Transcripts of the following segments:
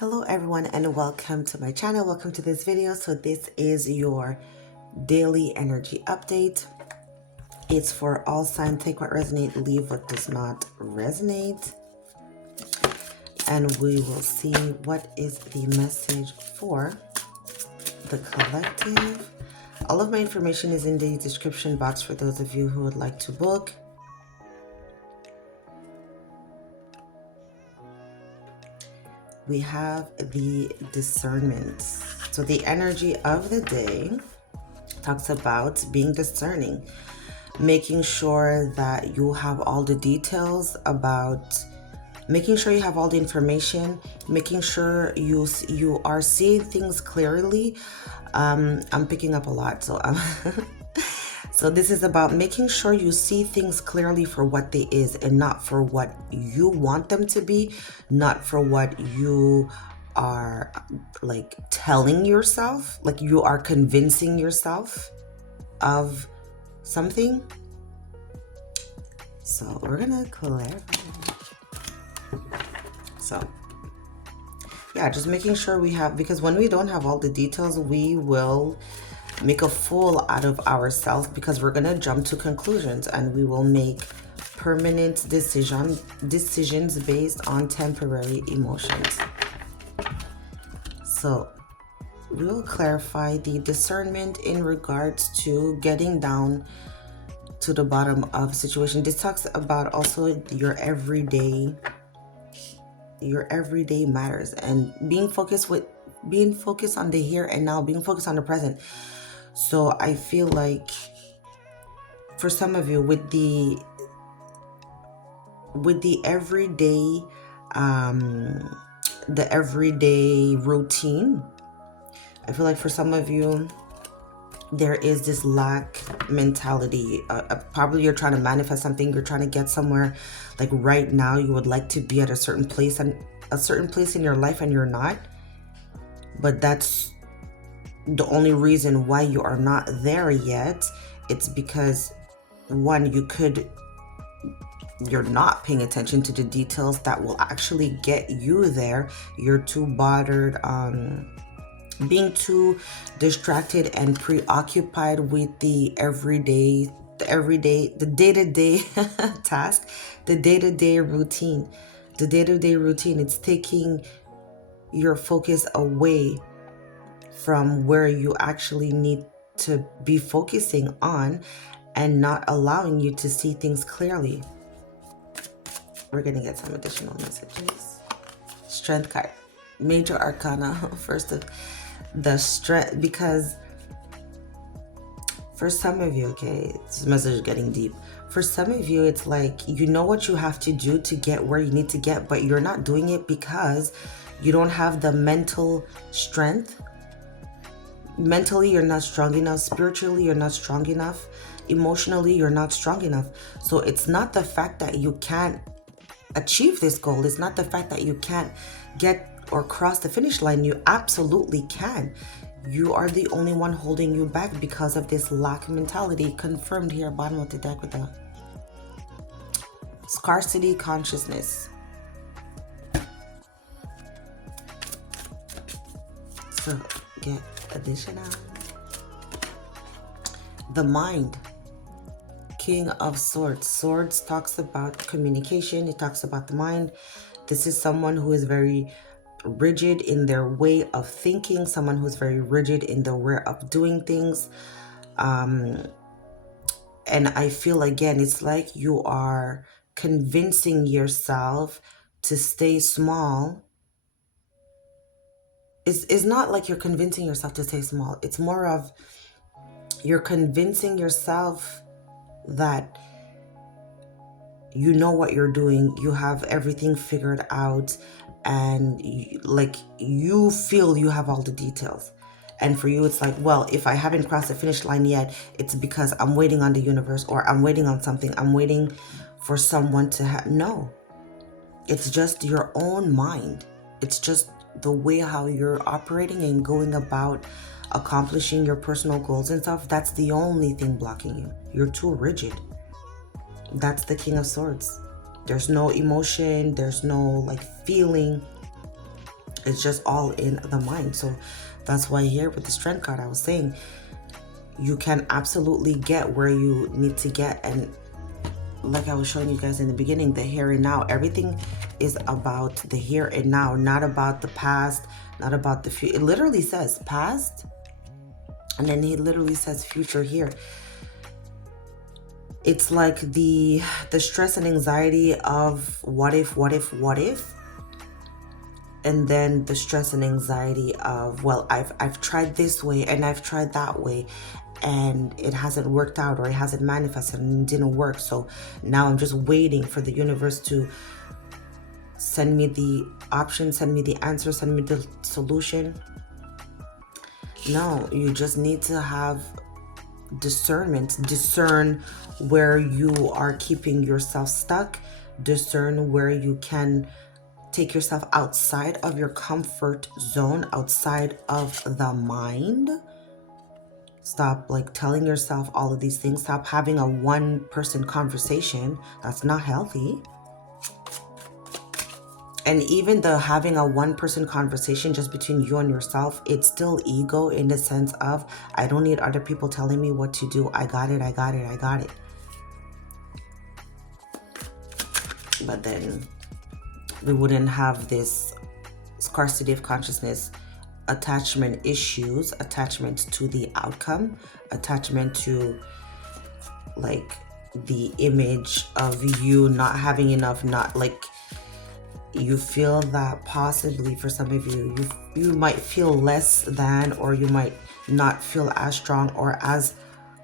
Hello everyone and welcome to my channel. Welcome to this video. So this is your daily energy update. It's for all signs. Take what resonates, leave what does not resonate. And we will see what is the message for the collective. All of my information is in the description box for those of you who would like to book. We have the discernment. So the energy of the day talks about being discerning, making sure that you have all the details about, making sure you have all the information, making sure you are seeing things clearly. I'm picking up a lot, so so this is about making sure you see things clearly for what they is and not for what you want them to be, not for what you are like telling yourself, like you are convincing yourself of something. So we're gonna clarify. So yeah, just making sure we have, because when we don't have all the details, we will make a fool out of ourselves because we're gonna jump to conclusions and we will make permanent decisions based on temporary emotions. So we will clarify the discernment in regards to getting down to the bottom of a situation. This talks about also your everyday matters and being focused on the here and now, being focused on the present. So I feel like for some of you with the everyday routine, I feel like for some of you there is this lack mentality. Probably you're trying to manifest something, you're trying to get somewhere, like right now you would like to be at a certain place and a certain place in your life and you're not, but that's the only reason why you are not there yet. It's because one, you're not paying attention to the details that will actually get you there. You're too bothered being too distracted and preoccupied with the day-to-day task, the day-to-day routine. It's taking your focus away from where you actually need to be focusing on and not allowing you to see things clearly. We're gonna get some additional messages. Strength card, major arcana, first of the strength, because for some of you, okay, this message is getting deep. For some of you, it's like you know what you have to do to get where you need to get, but you're not doing it because you don't have the mental strength. Mentally, you're not strong enough. Spiritually, you're not strong enough. Emotionally, you're not strong enough. So it's not the fact that you can't achieve this goal. It's not the fact that you can't get or cross the finish line. You absolutely can. You are the only one holding you back because of this lack mentality, confirmed here bottom of the deck with the scarcity consciousness. So get additional. The mind, King of Swords. Swords talks about communication. It talks about the mind. This is someone who is very rigid in their way of thinking, someone who's very rigid in their way of doing things. And I feel, again, it's like you are convincing yourself to stay small. It's not like you're convincing yourself to stay small. It's more of you're convincing yourself that you know what you're doing, you have everything figured out, and you feel you have all the details. And for you, it's like, well, if I haven't crossed the finish line yet, it's because I'm waiting on the universe, or I'm waiting on something. I'm waiting for someone to no. It's just your own mind. It's just the way how you're operating and going about accomplishing your personal goals and stuff. That's the only thing blocking you. You're too rigid. That's the King of Swords. There's no emotion. There's no like feeling. It's just all in the mind. So that's why here with the Strength card, I was saying you can absolutely get where you need to get. And like I was showing you guys in the beginning, the here and now, everything is about the here and now, not about the past, not about the future. It literally says past, and then he literally says future here. It's like the stress and anxiety of what if, and then the stress and anxiety of, well, I've tried this way and I've tried that way and it hasn't worked out, or it hasn't manifested and it didn't work. So now I'm just waiting for the universe to send me the option, send me the answer, send me the solution. No, you just need to have discernment. Discern where you are keeping yourself stuck. Discern where you can take yourself outside of your comfort zone, outside of the mind. Stop like telling yourself all of these things. Stop having a one-person conversation. That's not healthy. And even the having a one-person conversation just between you and yourself, it's still ego, in the sense of, I don't need other people telling me what to do. I got it, I got it, I got it. But then we wouldn't have this scarcity of consciousness, attachment issues, attachment to the outcome, attachment to like the image of you not having enough, not like, you feel that possibly for some of you, you might feel less than, or you might not feel as strong or as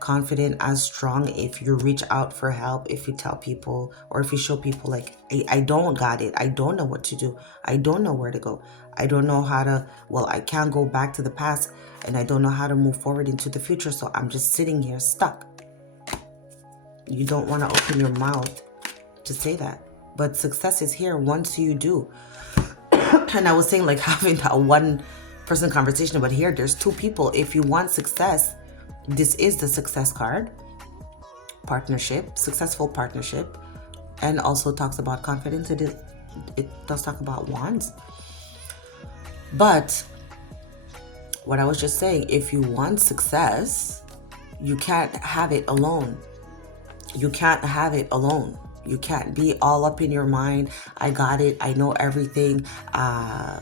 confident, as strong if you reach out for help, if you tell people, or if you show people like, I don't got it, I don't know what to do, I don't know where to go, I don't know how to, well, I can't go back to the past, and I don't know how to move forward into the future, so I'm just sitting here stuck. You don't want to open your mouth to say that. But success is here once you do. And I was saying like having that one person conversation, but here there's two people. If you want success, this is the success card. Partnership, successful partnership. And also talks about confidence. It does talk about wands. But what I was just saying, if you want success, you can't have it alone. You can't have it alone. You can't be all up in your mind. I got it. I know everything. I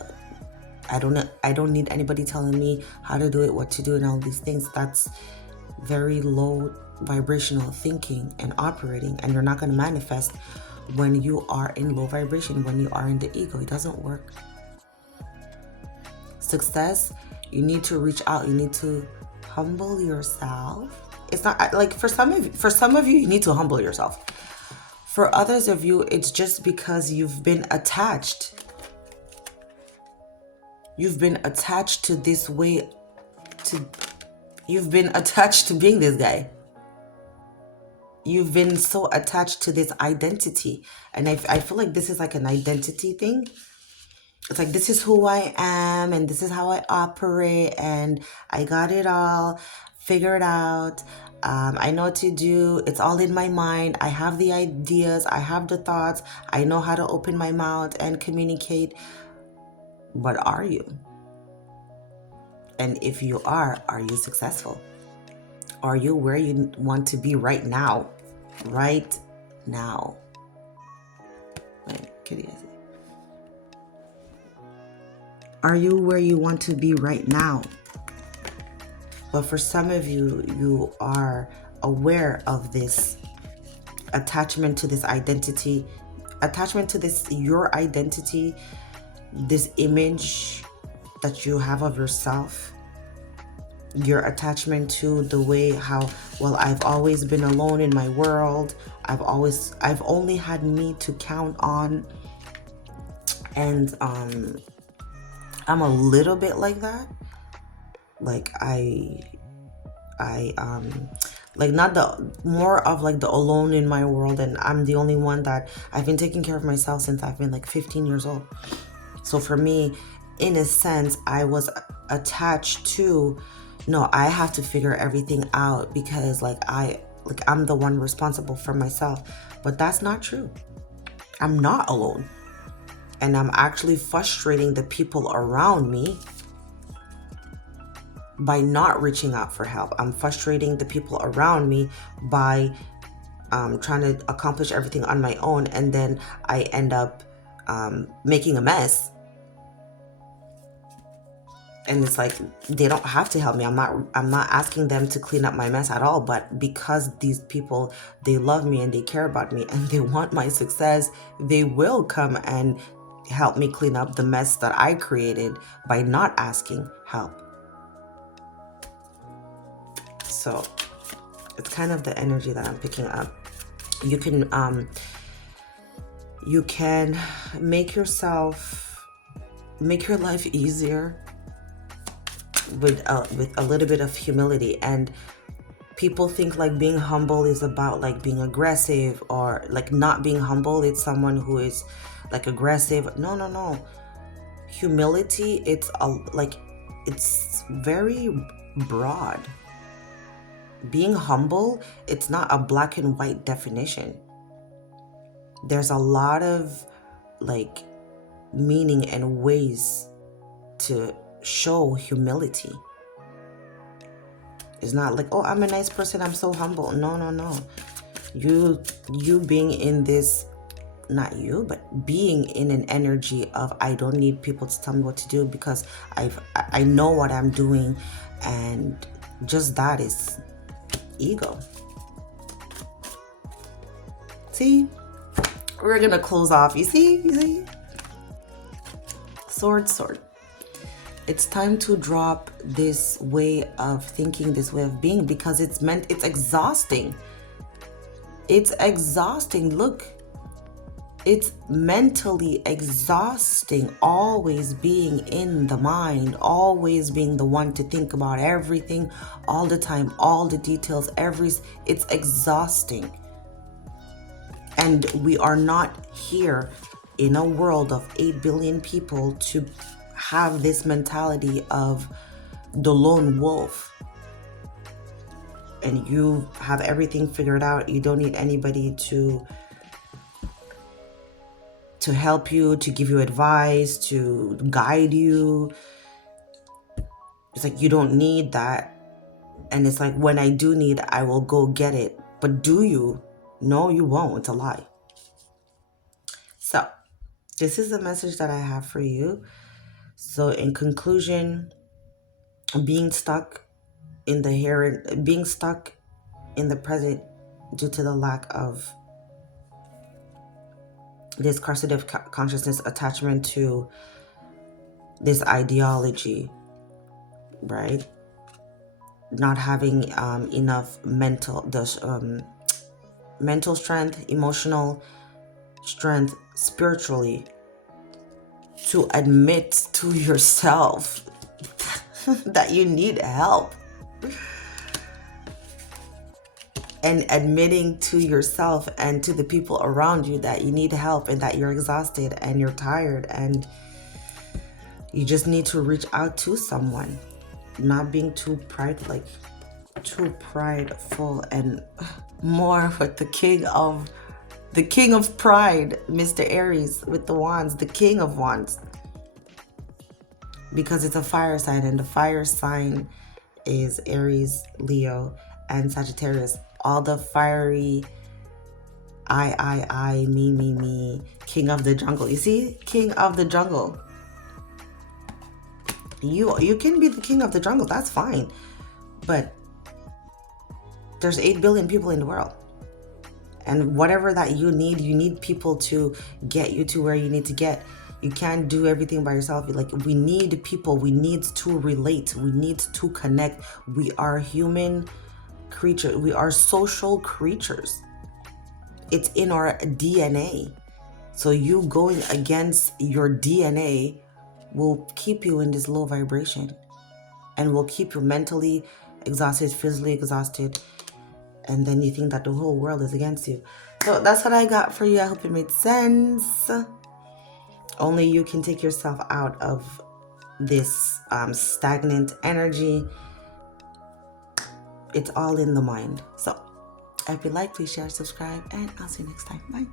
don't need anybody telling me how to do it, what to do, and all these things. That's very low vibrational thinking and operating, and you're not going to manifest when you are in low vibration, when you are in the ego. It doesn't work. Success, you need to reach out. You need to humble yourself. It's not like for some of you, you need to humble yourself. For others of you, it's just because you've been attached. You've been attached to this way, you've been attached to being this guy. You've been so attached to this identity. And I feel like this is like an identity thing. It's like, this is who I am, and this is how I operate, and I got it all figured out. I know what to do. It's all in my mind. I have the ideas. I have the thoughts. I know how to open my mouth and communicate. But are you? And if you are you successful? Are you where you want to be right now? Right now. Wait, kitty, I see. Are you where you want to be right now? But for some of you, you are aware of this attachment to this identity, attachment to this, your identity, this image that you have of yourself, your attachment to the way how, well, I've always been alone in my world. I've only had me to count on. And I'm a little bit like that. Like like not the, more of like the alone in my world, and I'm the only one that I've been taking care of myself since I've been like 15 years old. So for me, in a sense, I was attached to, no, I have to figure everything out because I'm the one responsible for myself. But that's not true. I'm not alone. And I'm actually frustrating the people around me by not reaching out for help. I'm frustrating the people around me by trying to accomplish everything on my own, and then I end up making a mess. And it's like, they don't have to help me. I'm not asking them to clean up my mess at all. But because these people, they love me and they care about me and they want my success, they will come and help me clean up the mess that I created by not asking help. So it's kind of the energy that I'm picking up. You can make your life easier with a little bit of humility. And people think like being humble is about like being aggressive, or like not being humble, it's someone who is like aggressive. No. Humility, it's very broad. Being humble, it's not a black and white definition. There's a lot of like meaning and ways to show humility. It's not like, oh, I'm a nice person, I'm so humble. No. You being in this, not you, but being in an energy of, I don't need people to tell me what to do because I know what I'm doing, and just that is ego. See, we're gonna close off. You see, sword. It's time to drop this way of thinking, this way of being, because it's exhausting. It's exhausting. Look, it's mentally exhausting, always being in the mind, always being the one to think about everything all the time, all the details, it's exhausting. And we are not here in a world of 8 billion people to have this mentality of the lone wolf. And you have everything figured out. You don't need anybody to help you, to give you advice, to guide you. It's like, you don't need that. And it's like, when I do need, I will go get it. But do you? No, you won't. It's a lie. So this is the message that I have for you. So in conclusion, being stuck in the present due to the lack of this carcinative consciousness attachment to this ideology, right? Not having enough mental strength, emotional strength, spiritually, to admit to yourself that you need help. And admitting to yourself and to the people around you that you need help, and that you're exhausted and you're tired and you just need to reach out to someone. Not being too prideful, and more with the king of pride, Mr. Aries with the wands, the king of wands. Because it's a fire sign, and the fire sign is Aries, Leo, and Sagittarius. All the fiery, I, me, king of the jungle. You see? King of the jungle. You can be the king of the jungle, that's fine. But there's 8 billion people in the world. And whatever that you need people to get you to where you need to get. You can't do everything by yourself. Like, we need people. We need to relate. We need to connect. We are human creatures. We are social creatures. It's in our DNA. So you going against your DNA will keep you in this low vibration, and will keep you mentally exhausted, physically exhausted. And then you think that the whole world is against you. So that's what I got for you. I hope it made sense. Only you can take yourself out of this stagnant energy. It's all in the mind. So if you like, please share, subscribe, and I'll see you next time. Bye.